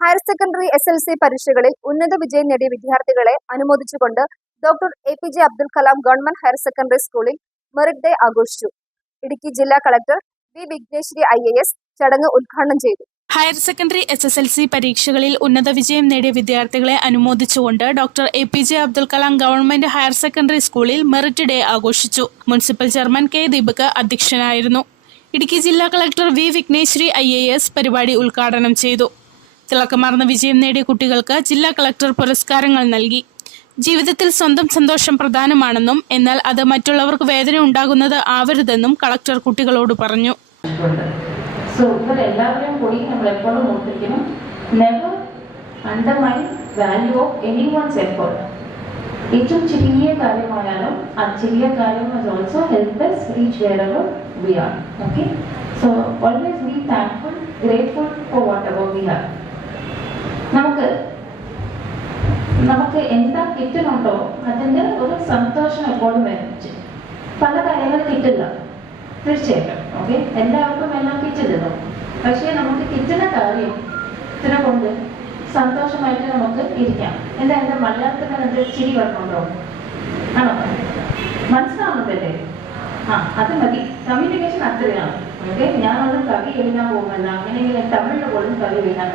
Higher secondary S L C പരീക്ഷകളിൽ ഉന്നത വിജയം നേടിയ വിദ്യാർത്ഥികളെ അനുമോദിച്ചുകൊണ്ട് doctor A P J Abdul Kalam government higher secondary സ്കൂളിൽ മെറിറ്റ് ഡേ ആഘോഷിച്ചു. ഇടുക്കി ജില്ലാ collector V Vighneshwari I A S ചടങ്ങ് ഉദ്ഘാടനം ചെയ്തു. Higher secondary S S L C പരീക്ഷകളിൽ ഉന്നത വിജയം നേടിയ വിദ്യാർത്ഥികളെ അനുമോദിച്ചുകൊണ്ട് doctor A P J Abdul Kalam government higher secondary സ്കൂളിൽ മെറിറ്റ് ഡേ ആഘോഷിച്ചു. മുനിസിപ്പൽ ചെയർമാൻ കെ ദീപക് അധ്യക്ഷനായിരുന്നു. ഇടുക്കി ജില്ലാ കളക്ടർ വി വിഘ്നേശ്വരി ഐ പരിപാടി ഉദ്ഘാടനം ചെയ്തു. തിളക്കമാർന്ന വിജയം നേടിയ കുട്ടികൾക്ക് ജില്ലാ കളക്ടർ പുരസ്കാരങ്ങൾ നൽകി. ജീവിതത്തിൽ സ്വന്തം സന്തോഷം പ്രധാനമാണെന്നും എന്നാൽ അത് മറ്റുള്ളവർക്ക് വേദന ഉണ്ടാകുന്നത് ആവരുതെന്നും കളക്ടർ കുട്ടികളോട് പറഞ്ഞു. സോ ഇവരെല്ലാവരെയും കൂടി നമ്മൾ എപ്പോഴും ഓർത്തിരിക്കണം never undermine value of anyone's effort ഏറ്റവും ചെറിയ കാര്യമായാലും ആ ചെറിയ കാര്യം also help us reach where we are okay so always be thankful grateful for whatever we have നമുക്ക് നമുക്ക് എന്താ കിട്ടുന്നുണ്ടോ അതിന്റെ ഒരു സന്തോഷം എപ്പോഴും വരും. പല കാര്യങ്ങൾ കിട്ടില്ല. തീർച്ചയായിട്ടും. ഓക്കെ? എല്ലാവർക്കും എല്ലാം കിട്ടുന്നു പക്ഷേ നമുക്ക് കിട്ടുന്ന കാര്യം ഇതിനെ കൊണ്ട് സന്തോഷമായിട്ട് നമുക്ക് ഇരിക്കാം. എന്താ എന്റെ മലയാളത്തിന് എന്ത് ചിരി വന്നുണ്ടോ ആണോ? മനസ്സിലാവുന്നതല്ലേ ആ അത് മതി. കമ്മ്യൂണിക്കേഷൻ അത്രയാണ്. ഓക്കെ? ഞാനൊന്നും കവി എഴുതാൻ പോകുന്നില്ല. അങ്ങനെ തമിഴിൽ പോലും കവി എഴുതാൻ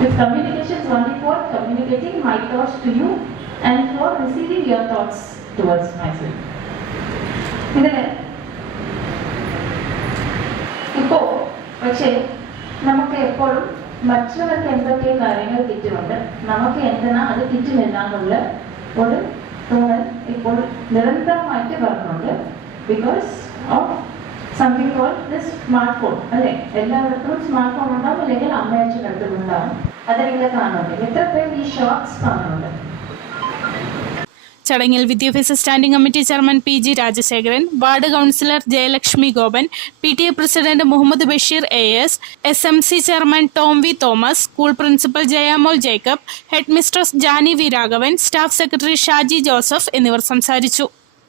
തുറക്കില്ല is only for communicating my thoughts to you and for receiving your thoughts towards myself. ഇതിൽ ഇപ്പോ പക്ഷേ നമുക്ക് എപ്പോഴും മറ്റുള്ളവർക്ക് എന്തൊക്കെ കാര്യങ്ങൾ തെറ്റുമുണ്ട് നമുക്ക് എന്തിനാ അത് തെറ്റുമെന്നാന്നുള്ള ഒരു തോന്നൽ ഇപ്പോൾ നിരന്തരമായിട്ട് വരുന്നുണ്ട് because of something call the smart phone അല്ലെ? എല്ലാവർക്കും സ്മാർട്ട് ഫോൺ ഉണ്ടാവും അല്ലെങ്കിൽ അമ്മയച്ചു അടുത്തും ഉണ്ടാവും. അതെങ്കിലും കാണുന്നുണ്ട്? എത്ര പേർ ഈ ഷോർട്സ് കാണുന്നുണ്ട്? ചടങ്ങിൽ വിദ്യാഭ്യാസ standing committee chairman P G Rajasekharan ward councillor Jayalakshmi Gopan P T A president Muhammad Basheer A S S M C chairman Tom V Thomas school principal Jayamol Jacob headmistress Jani V Raghavan staff secretary Shaji Joseph എന്നിവർ സംസാരിച്ചു.